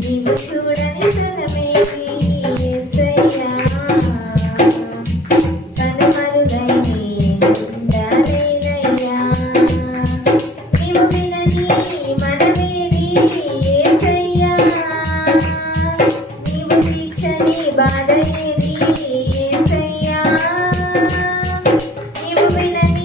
నీవు చూడని తలమే బాధనేది ఏసయ్యా నీవు వినని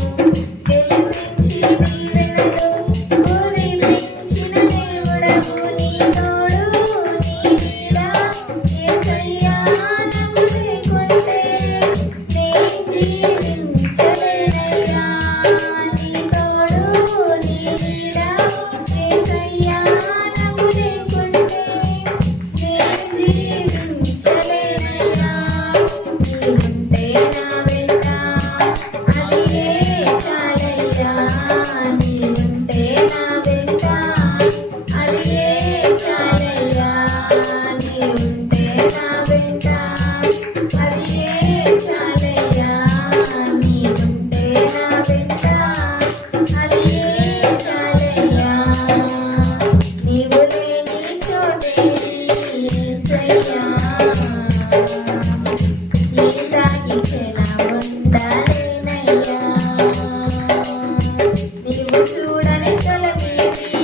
నీవుంటే నా వెంట అది ఏ చాలయ్యా నీవుంటే నా వెంట అది ఏ చాలయ్యా నీవుంటే నా వెంట అది ఏ చాలయ్యా నీవు లేని చోటే ఏసయ్యా చూడని తొలగి